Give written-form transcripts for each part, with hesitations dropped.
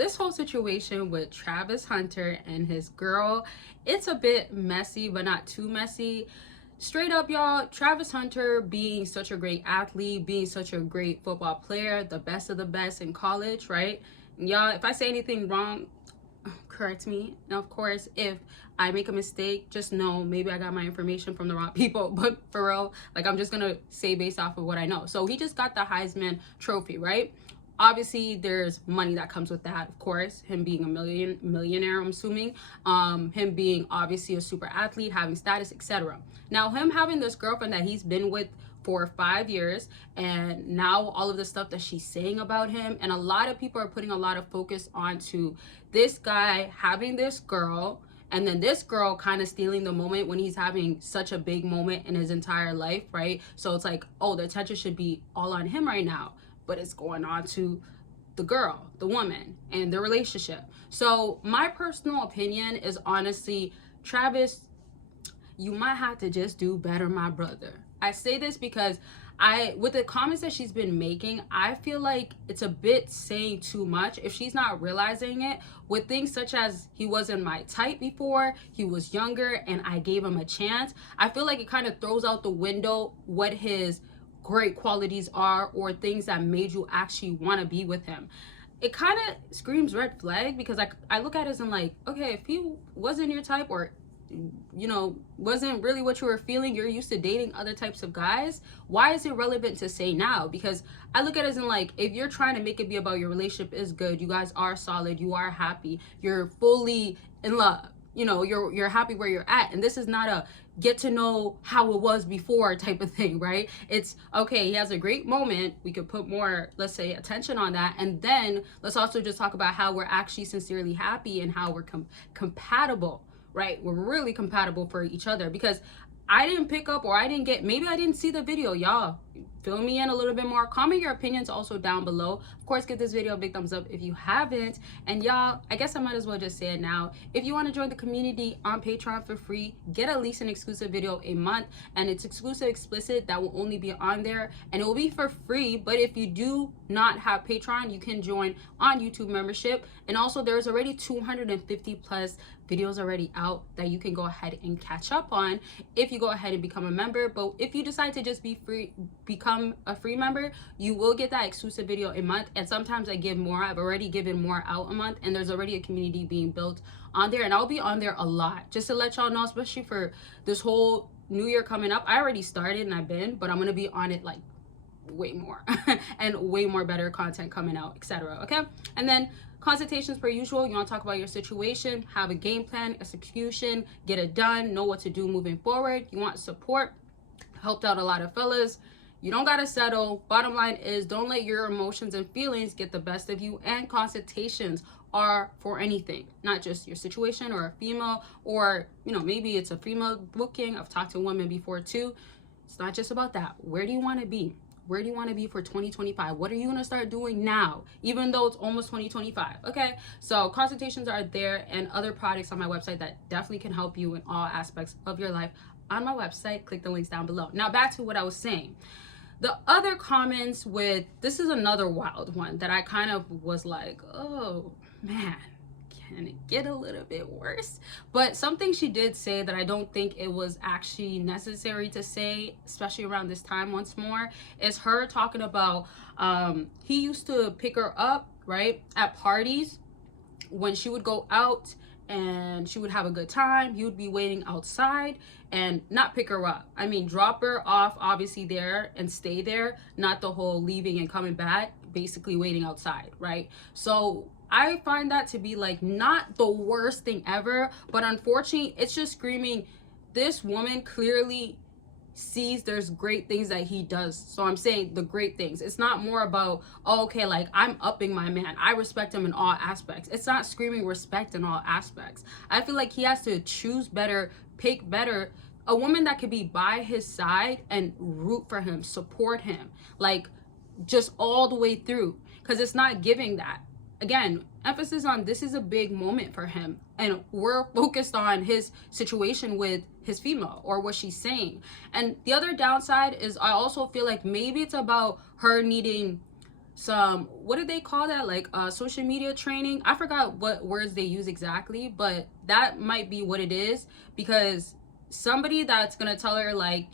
This whole situation with Travis Hunter and his girl, it's a bit messy, but not too messy. Straight up, y'all, Travis Hunter being such a great athlete, being such a great football player, the best of the best in college, right? Y'all, if I say anything wrong, correct me. Now, of course, if I make a mistake, just know maybe I got my information from the wrong people, but for real, like, I'm just gonna say based off of what I know. So he just got the Heisman Trophy, right? Obviously there's money that comes with that, of course, him being a millionaire, I'm assuming, him being obviously a super athlete, having status, etc. Now him having this girlfriend that he's been with for 5 years, and now all of the stuff that she's saying about him, and a lot of people are putting a lot of focus onto this guy having this girl, and then this girl kind of stealing the moment when he's having such a big moment in his entire life, right? So it's like, oh, the attention should be all on him right now, but it's going on to the girl, the woman, and the relationship. So my personal opinion is, honestly, Travis, you might have to just do better, my brother. I say this because with the comments that she's been making, I feel like it's a bit saying too much if she's not realizing it, with things such as he wasn't my type before, he was younger, and I gave him a chance. I feel like it kind of throws out the window what his great qualities are, or things that made you actually want to be with him. It kind of screams red flag, because I look at it as I'm like, okay, if he wasn't your type, or wasn't really what you were feeling, you're used to dating other types of guys, why is it relevant to say now? Because I look at it as in, like, if you're trying to make it be about your relationship is good, you guys are solid, you are happy, you're fully in love, you're happy where you're at, and this is not a get to know how it was before type of thing, right? It's okay, he has a great moment, we could put more, let's say, attention on that, and then let's also just talk about how we're actually sincerely happy and how we're compatible, right? We're really compatible for each other. Because I didn't pick up, or I didn't get, maybe I didn't see the video, y'all fill me in a little bit more. Comment your opinions also down below. Of course, give this video a big thumbs up if you haven't. And y'all, I guess I might as well just say it now, if you want to join the community on Patreon for free, get at least an exclusive video a month, and it's exclusive explicit that will only be on there, and it will be for free. But if you do not have Patreon, you can join on YouTube membership. And also, there's already 250 plus videos already out that you can go ahead and catch up on if you go ahead and become a member. But if you decide to just become a free member, you will get that exclusive video a month, and sometimes I give more. I've already given more out a month, and there's already a community being built on there, and I'll be on there a lot, just to let y'all know, especially for this whole new year coming up. I already started and I've been, but I'm gonna be on it like way more and way more better content coming out, etc. Okay, and then consultations per usual. You want to talk about your situation, have a game plan, execution, get it done, know what to do moving forward. You want support, helped out a lot of fellas. You don't gotta settle. Bottom line is, don't let your emotions and feelings get the best of you. And consultations are for anything, not just your situation or a female, or maybe it's a female booking. I've talked to women before too. It's not just about that. Where do you want to be? Where do you want to be for 2025? What are you going to start doing now, even though it's almost 2025? Okay, so consultations are there, and other products on my website that definitely can help you in all aspects of your life on my website. Click the links down below. Now back to what I was saying. The other comments with, this is another wild one that I kind of was like, oh man, can it get a little bit worse? But something she did say that I don't think it was actually necessary to say, especially around this time once more, is her talking about he used to pick her up, right, at parties when she would go out and she would have a good time. He would be waiting outside and not pick her up. I mean, drop her off obviously there and stay there, not the whole leaving and coming back, basically waiting outside, right? So I find that to be like not the worst thing ever, but unfortunately it's just screaming, this woman clearly sees there's great things that he does. So I'm saying the great things. It's not more about, oh, okay, like I'm upping my man, I respect him in all aspects. It's not screaming respect in all aspects. I feel like he has to choose better, pick better, a woman that could be by his side and root for him, support him, like just all the way through, because it's not giving that. Again, emphasis on this is a big moment for him, and we're focused on his situation with his female or what she's saying. And the other downside is I also feel like maybe it's about her needing some, what did they call that, like social media training. I forgot what words they use exactly, but that might be what it is, because somebody that's gonna tell her like,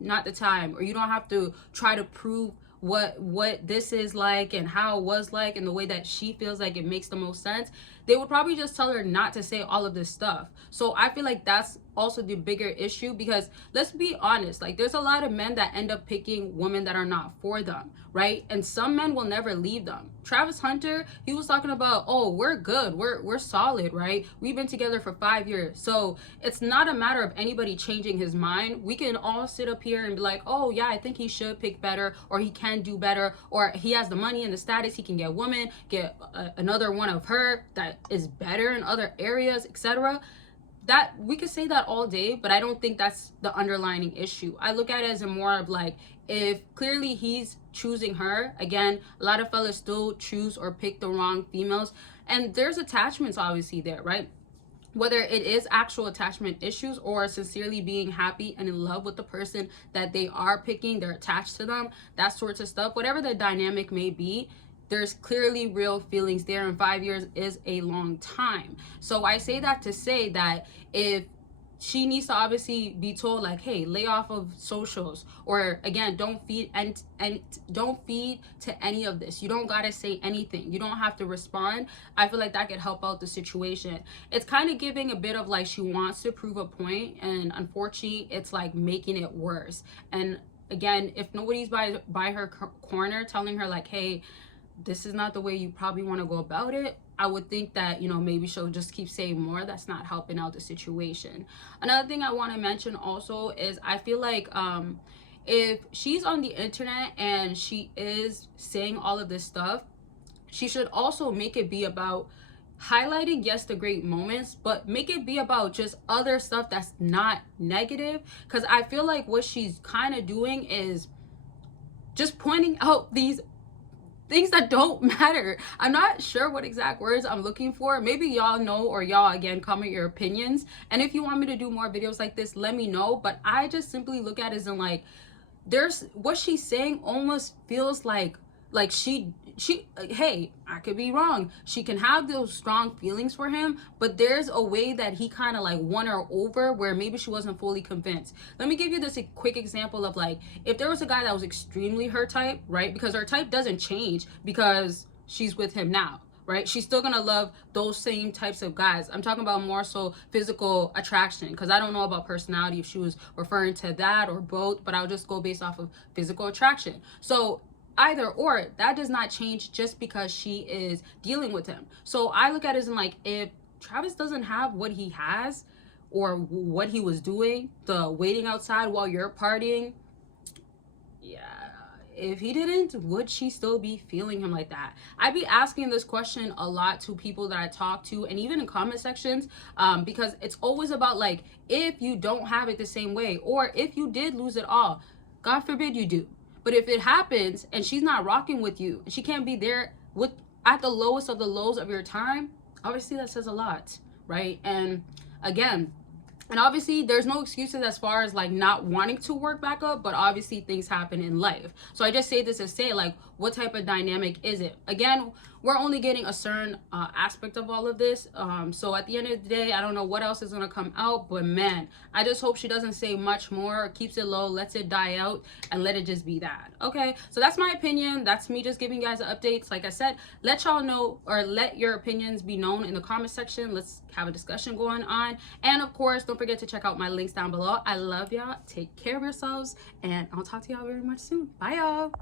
not the time, or you don't have to try to prove what this is like and how it was like and the way that she feels like it makes the most sense, they would probably just tell her not to say all of this stuff. So I feel like that's also the bigger issue, because let's be honest, like there's a lot of men that end up picking women that are not for them, right? And some men will never leave them. Travis Hunter, he was talking about, oh, we're good, we're solid, right? We've been together for 5 years. So it's not a matter of anybody changing his mind. We can all sit up here and be like, oh yeah, I think he should pick better, or he can do better, or he has the money and the status, he can get women, get another one of her that is better in other areas, etc. That we could say that all day, but I don't think that's the underlying issue. I look at it as a more of like, if clearly he's choosing her, again, a lot of fellas still choose or pick the wrong females, and there's attachments obviously there, right? Whether it is actual attachment issues or sincerely being happy and in love with the person that they are picking, they're attached to them, that sorts of stuff, whatever the dynamic may be, there's clearly real feelings there, and 5 years is a long time. So I say that to say that if she needs to obviously be told like, hey, lay off of socials, or again, don't feed and don't feed to any of this, you don't gotta say anything, you don't have to respond, I feel like that could help out the situation. It's kind of giving a bit of like she wants to prove a point, and unfortunately it's like making it worse. And again, if nobody's by her corner telling her like, hey, this is not the way you probably want to go about it, I would think that, you know, maybe she'll just keep saying more. That's not helping out the situation. Another thing I want to mention also is I feel like if she's on the internet and she is saying all of this stuff, she should also make it be about highlighting, yes, the great moments, but make it be about just other stuff that's not negative. Because I feel like what she's kind of doing is just pointing out these things that don't matter. I'm not sure what exact words I'm looking for. Maybe y'all know, or y'all again comment your opinions, and if you want me to do more videos like this, let me know. But I just simply look at it as in like, there's what she's saying almost feels like she hey, I could be wrong, she can have those strong feelings for him, but there's a way that he kind of like won her over where maybe she wasn't fully convinced. Let me give you this a quick example of like, if there was a guy that was extremely her type, right? Because her type doesn't change because she's with him now, right? She's still gonna love those same types of guys. I'm talking about more so physical attraction, because I don't know about personality if she was referring to that or both, but I'll just go based off of physical attraction. So either or, that does not change just because she is dealing with him. So I look at it as in like, if Travis doesn't have what he has or what he was doing, the waiting outside while you're partying, yeah, if he didn't, would she still be feeling him like that? I'd be asking this question a lot to people that I talk to, and even in comment sections, because it's always about like, if you don't have it the same way, or if you did lose it all, God forbid you do. But if it happens and she's not rocking with you, and she can't be there with at the lowest of the lows of your time, obviously that says a lot, right? And again, and obviously there's no excuses as far as like not wanting to work back up, but obviously things happen in life. So I just say this to say like, what type of dynamic is it? Again, we're only getting a certain aspect of all of this. So at the end of the day, I don't know what else is gonna come out, but man, I just hope she doesn't say much more, keeps it low, lets it die out, and let it just be that. Okay, so that's my opinion. That's me just giving you guys updates. Like I said, let y'all know, or let your opinions be known in the comment section. Let's have a discussion going on. And of course, don't forget to check out my links down below. I love y'all. Take care of yourselves, and I'll talk to y'all very much soon. Bye, y'all.